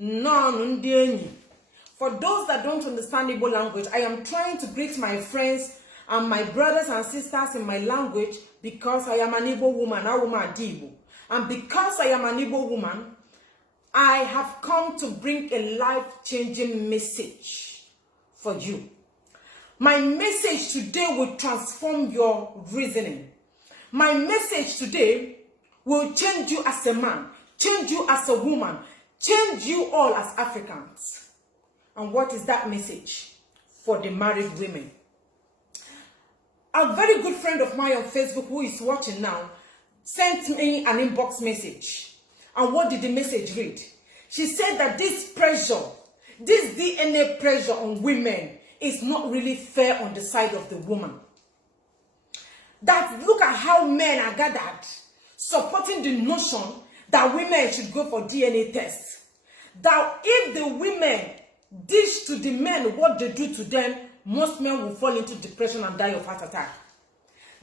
For those that don't understand Igbo language, I am trying to greet my friends and my brothers and sisters in my language because I am an Igbo woman, and because I am an Igbo woman, I have come to bring a life-changing message for you. My message today will transform your reasoning. My message today will change you as a man, change you as a woman, change you all as Africans. And what is that message? For the married women. A very good friend of mine on Facebook who is watching now sent me an inbox message. And what did the message read? She said that this pressure, this DNA pressure on women is not really fair on the side of the woman. That look at how men are gathered, supporting the notion that women should go for DNA tests. That if the women dish to the men what they do to them, most men will fall into depression and die of heart attack.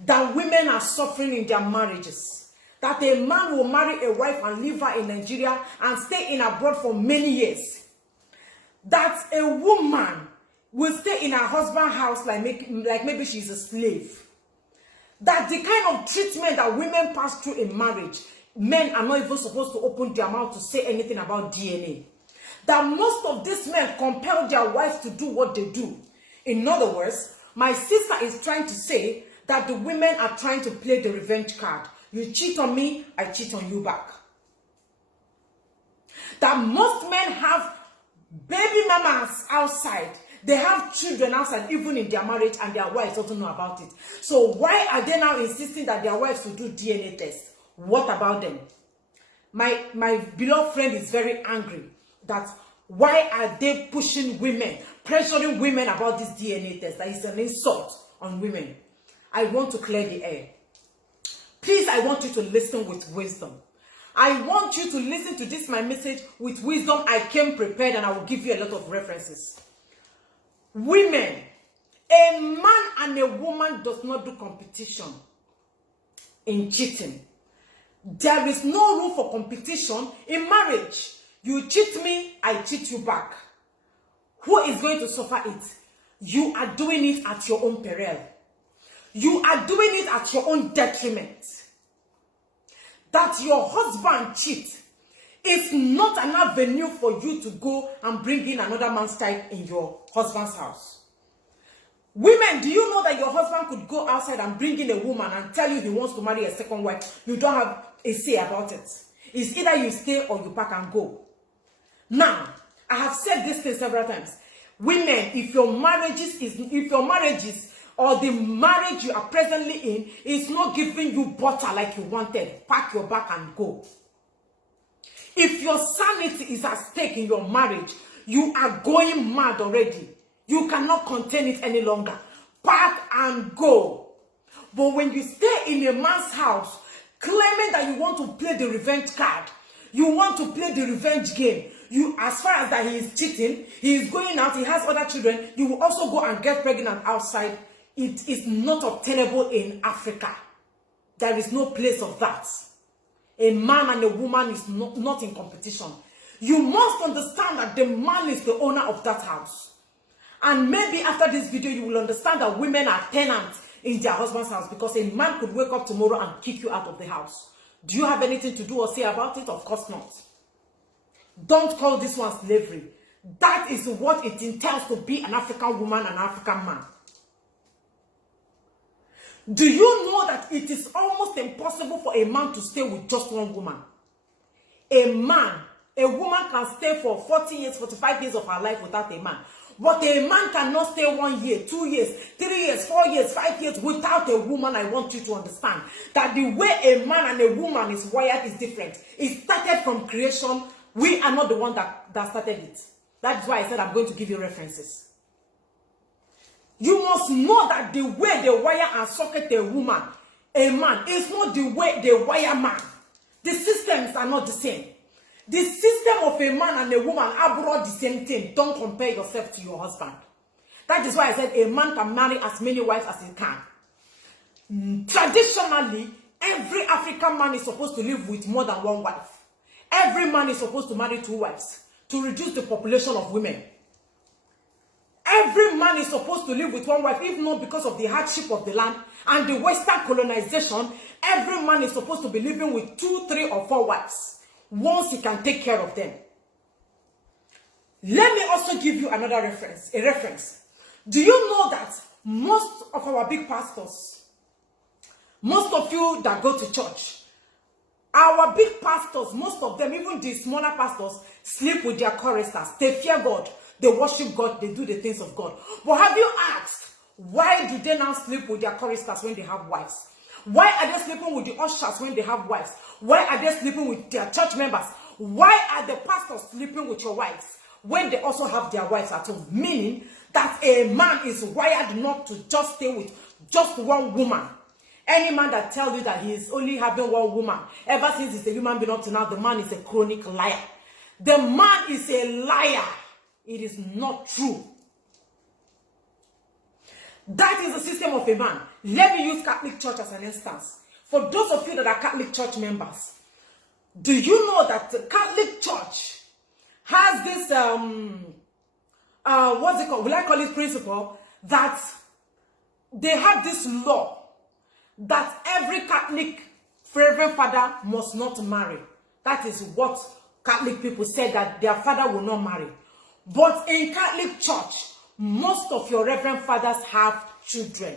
That women are suffering in their marriages. That a man will marry a wife and leave her in Nigeria and stay in abroad for many years. That a woman will stay in her husband's house like maybe she's a slave. That the kind of treatment that women pass through in marriage, men are not even supposed to open their mouth to say anything about DNA. That most of these men compel their wives to do what they do. In other words, my sister is trying to say that the women are trying to play the revenge card. You cheat on me, I cheat on you back. That most men have baby mamas outside. They have children outside, even in their marriage, and their wives don't know about it. So why are they now insisting that their wives should do DNA tests? What about them? My beloved friend is very angry that why are they pushing women, pressuring women about this DNA test? That is an insult on women. I want to clear the air. Please, I want you to listen with wisdom. I want you to listen to this, my message, with wisdom. I came prepared and I will give you a lot of references. Women, a man and a woman does not do competition in cheating. There is no room for competition in marriage. You cheat me, I cheat you back. Who is going to suffer it? You are doing it at your own peril. You are doing it at your own detriment. That your husband cheats is not an avenue for you to go and bring in another man's child in your husband's house. Women, do you know that your husband could go outside and bring in a woman and tell you he wants to marry a second wife? You don't have a say about it. It's either you stay or you pack and go. Now, I have said this thing several times. Women, if your marriages or the marriage you are presently in is not giving you butter like you wanted, pack your bag and go. If your sanity is at stake in your marriage, you are going mad already. You cannot contain it any longer. Pack and go. But when you stay in a man's house, claiming that you want to play the revenge card, you want to play the revenge game, as far as that he is cheating, he is going out, he has other children, you will also go and get pregnant outside. It is not obtainable in Africa. There is no place of that. A man and a woman is not in competition. You must understand that the man is the owner of that house. And maybe after this video, you will understand that women are tenants in their husband's house, because a man could wake up tomorrow and kick you out of the house. Do you have anything to do or say about it? Of course not. Don't call this one slavery. That is what it entails to be an African woman and an African man. Do you know that it is almost impossible for a man to stay with just one woman? A woman can stay for 40 years, 45 years of her life without a man. But a man cannot stay 1 year, 2 years, 3 years, 4 years, 5 years without a woman. I want you to understand that the way a man and a woman is wired is different. It started from creation. We are not the one that started it. That's why I said I'm going to give you references. You must know that the way they wire and socket a woman, a man, is not the way they wire man. The systems are not the same. The system of a man and a woman are brought the same thing. Don't compare yourself to your husband. That is why I said a man can marry as many wives as he can. Traditionally, every African man is supposed to live with more than one wife. Every man is supposed to marry 2 wives. to reduce the population of women. Every man is supposed to live with one wife, if not because of the hardship of the land and the Western colonization. Every man is supposed to be living with 2, 3, or 4 wives once he can take care of them. Let me also give you another reference. Do you know that most of our big pastors, most of you that go to church, our big pastors, most of them, even the smaller pastors, sleep with their choristers. They fear God. They worship God. They do the things of God. But have you asked, why do they now sleep with their choristers when they have wives? Why are they sleeping with the ushers when they have wives? Why are they sleeping with their church members? Why are the pastors sleeping with your wives when they also have their wives at home? Meaning that a man is wired not to just stay with just one woman. Any man that tells you that he is only having one woman, ever since he's a human being up to now, the man is a chronic liar. The man is a liar. It is not true. That is the system of a man. Let me use Catholic Church as an instance. For those of you that are Catholic Church members, do you know that the Catholic Church has this, what's it called? Will I call it principle? That they have this law that every Catholic Reverend Father must not marry. That is what Catholic people said, that their father will not marry. But in Catholic Church, most of your Reverend Fathers have children.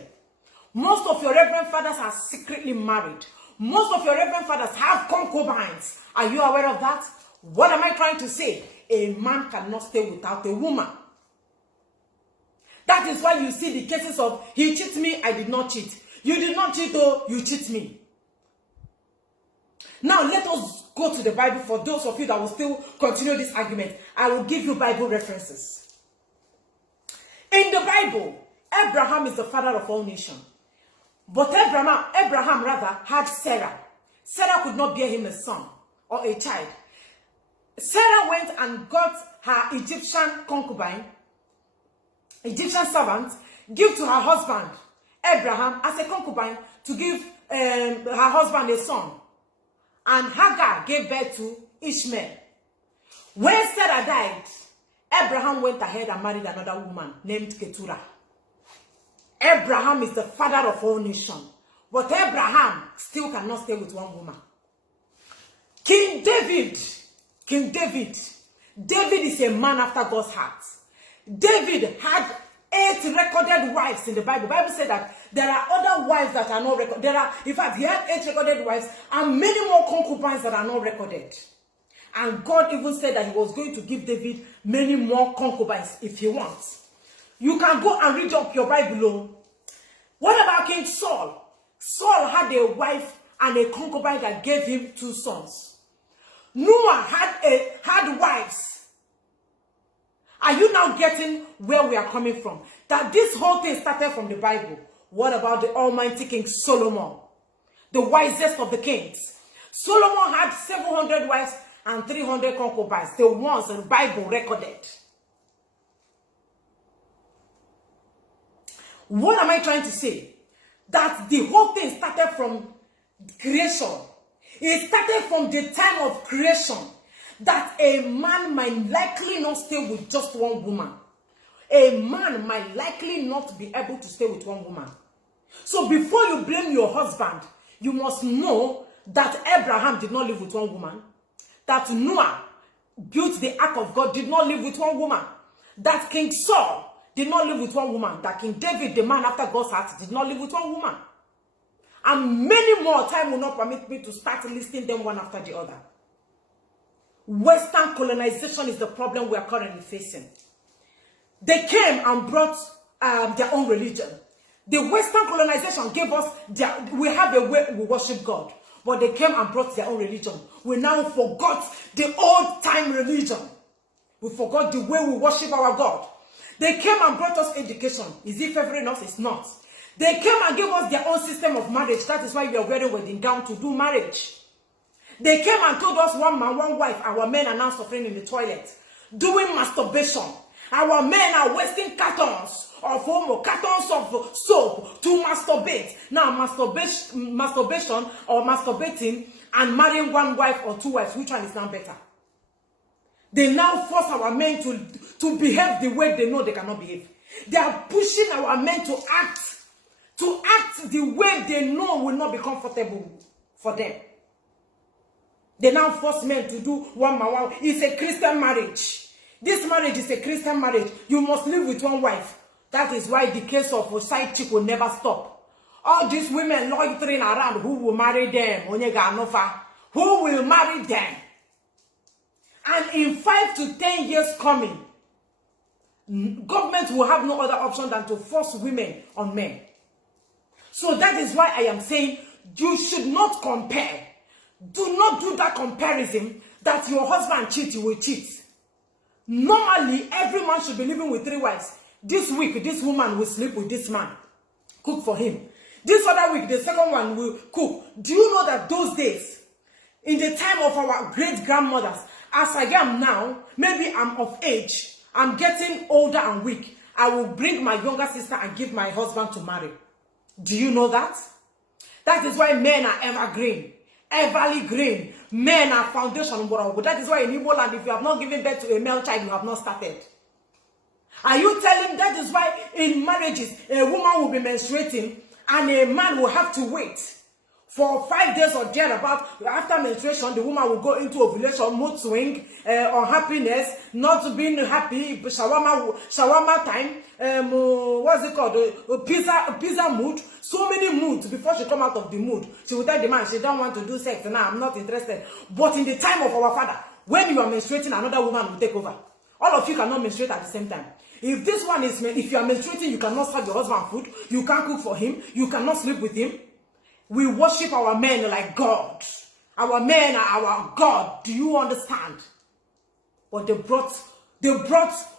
Most of your Reverend Fathers are secretly married. Most of your Reverend Fathers have concubines. Are you aware of that? What am I trying to say? A man cannot stay without a woman. That is why you see the cases of, he cheats me, I did not cheat. You did not cheat, though, you cheat me. Now, let us go to the Bible. For those of you that will still continue this argument, I will give you Bible references. In the Bible, Abraham is the father of all nations. But Abraham had Sarah. Sarah could not bear him a son or a child. Sarah went and got her Egyptian concubine, Egyptian servant, give to her husband, Abraham, as a concubine, to give her husband a son. And Hagar gave birth to Ishmael. When Sarah died, Abraham went ahead and married another woman named Keturah. Abraham is the father of all nations. But Abraham still cannot stay with one woman. King David is a man after God's heart. David had 8 recorded wives in the Bible. The Bible said that there are other wives that are not recorded. In fact, he had 8 recorded wives and many more concubines that are not recorded. And God even said that he was going to give David many more concubines if he wants. You can go and read up your Bible. What about King Saul? Saul had a wife and a concubine that gave him 2 sons. Noah had wives. Are you now getting where we are coming from? That this whole thing started from the Bible. What about the almighty King Solomon? The wisest of the kings. Solomon had 700 wives and 300 concubines. The ones the Bible recorded. What am I trying to say? That the whole thing started from creation. It started from the time of creation. That a man might likely not stay with just one woman. A man might likely not be able to stay with one woman. So before you blame your husband, you must know that Abraham did not live with one woman. That Noah built the ark of God, did not live with one woman. That King Saul did not live with one woman. That King David, the man after God's heart, did not live with one woman. And many more. Time will not permit me to start listing them one after the other. Western colonization is the problem we are currently facing. They came and brought their own religion. The Western colonization gave us, we have a way we worship God. But they came and brought their own religion. We now forgot the old time religion. We forgot the way we worship our God. They came and brought us education. Is it favoring us? It's not. They came and gave us their own system of marriage. That is why we are wearing wedding gown to do marriage. They came and told us one man, one wife. Our men are now suffering in the toilet, doing masturbation. Our men are wasting cartons of cartons of soap to masturbate. Now, masturbation or masturbating and marrying one wife or 2 wives, which one is now better? They now force our men to behave the way they know they cannot behave. They are pushing our men to act the way they know will not be comfortable for them. They now force men to do one man one. It's a Christian marriage. This marriage is a Christian marriage. You must live with one wife. That is why the case of a side chick will never stop. All these women loitering around, who will marry them? Who will marry them? And in 5 to 10 years coming, government will have no other option than to force women on men. So that is why I am saying you should not compare. Do not do that comparison that your husband cheats, you will cheat. Normally, every man should be living with 3 wives. This week, this woman will sleep with this man. Cook for him. This other week, the second one will cook. Do you know that those days, in the time of our great-grandmothers, as I am now, maybe I'm of age, I'm getting older and weak, I will bring my younger sister and give my husband to marry. Do you know that? That is why men are evergreen. Everly green. Men are foundation. But that is why in Igbo land, if you have not given birth to a male child, you have not started. Are you telling that is why in marriages, a woman will be menstruating and a man will have to wait for 5 days or thereabout? After menstruation, the woman will go into ovulation, mood swing, unhappiness, not being happy, shawarma time, what's it called? Pizza mood. So many moods before she come out of the mood. She will tell the man she don't want to do sex. Now I'm not interested. But in the time of our father, when you are menstruating, another woman will take over. All of you cannot menstruate at the same time. If this one is, if you are menstruating, you cannot serve your husband food. You can't cook for him. You cannot sleep with him. We worship our men like God. Our men are our God. Do you understand? But they brought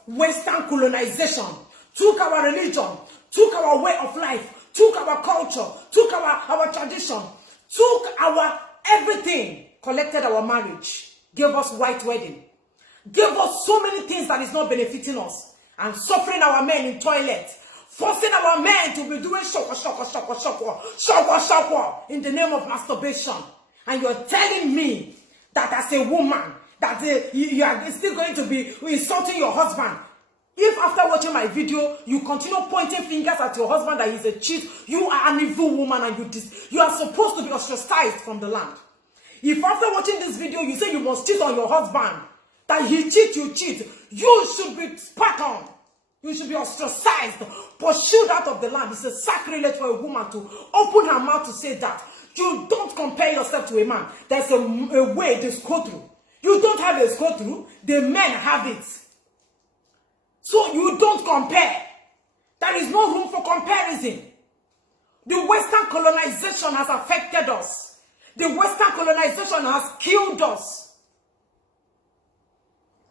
Western colonization, took our religion, took our way of life, took our culture, took our tradition, took our everything, collected our marriage, gave us white wedding, gave us so many things that is not benefiting us, and suffering our men in toilets, forcing our men to be doing shakwa in the name of masturbation. And you're telling me that as a woman, that you are still going to be insulting your husband. If after watching my video, you continue pointing fingers at your husband that he's a cheat, you are an evil woman and you are supposed to be ostracized from the land. If after watching this video, you say you must cheat on your husband, that he cheat, you cheat, you should be spat on. You should be ostracized, pursued out of the land. It's a sacrilege for a woman to open her mouth to say that. You don't compare yourself to a man. There's a way they go through. You don't have a go through. The men have it. So you don't compare. There is no room for comparison. The Western colonization has affected us. The Western colonization has killed us.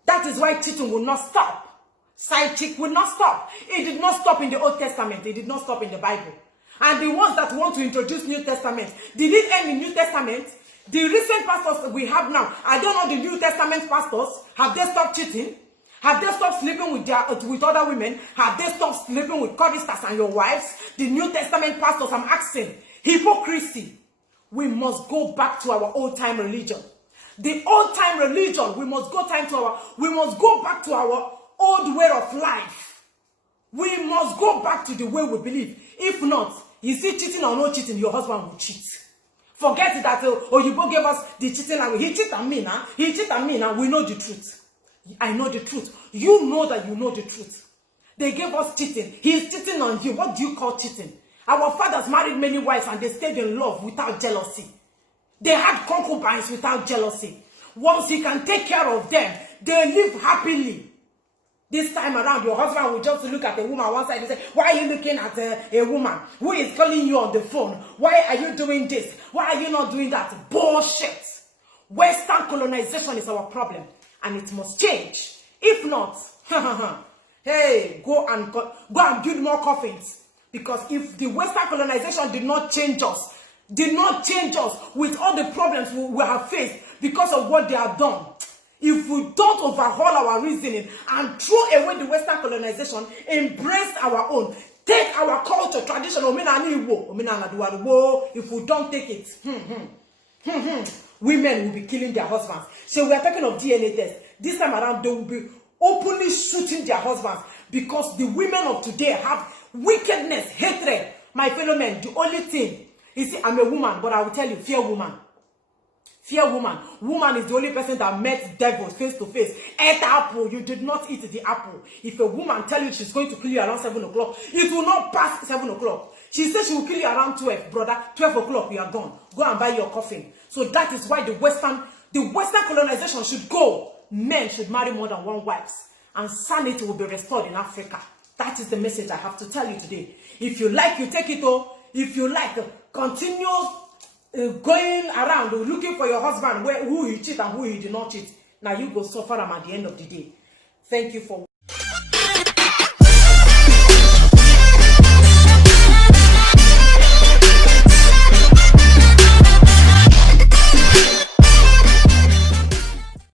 That is why cheating will not stop. Side chick will not stop. It did not stop in the Old Testament. It did not stop in the Bible. And the ones that want to introduce New Testament, did it end in New Testament? The recent pastors we have now, I don't know the New Testament pastors, have they stopped cheating? Have they stopped sleeping with other women? Have they stopped sleeping with choristers and your wives? The New Testament pastors, I'm asking, hypocrisy. We must go back to our old-time religion. The old-time religion, we must go back to our old way of life. We must go back to the way we believe. If not, you see, cheating or no cheating, your husband will cheat. Forget that, you both gave us the cheating language. He cheated on me now. He cheated on me now. We know the truth. I know the truth. You know that you know the truth. They gave us cheating. He is cheating on you. What do you call cheating? Our fathers married many wives and they stayed in love without jealousy. They had concubines without jealousy. Once he can take care of them, they live happily. This time around, your husband will just look at a woman one side and say, why are you looking at a woman who is calling you on the phone? Why are you doing this? Why are you not doing that? Bullshit. Western colonization is our problem and it must change. If not, hey, go and build more coffins. Because if the Western colonization did not change us with all the problems we have faced because of what they have done, if we don't overhaul our reasoning and throw away the Western colonization, embrace our own, take our culture, tradition, if we don't take it, women will be killing their husbands. So we are talking of DNA test. This time around, they will be openly shooting their husbands because the women of today have wickedness, hatred. My fellow men, the only thing, you see, I'm a woman, but I will tell you, fear woman. Fear woman. Woman is the only person that met devils face to face. Ate apple. You did not eat the apple. If a woman tell you she's going to kill you around 7 o'clock, it will not pass 7 o'clock. She says she will kill you around 12, brother. 12 o'clock, you are gone. Go and buy your coffin. So that is why the Western colonization should go. Men should marry more than one wife. And sanity will be restored in Africa. That is the message I have to tell you today. If you like, you take it all. If you like, continue going around looking for your husband who he cheat and who he did not cheat. Now you go suffer him at the end of the day. Thank you for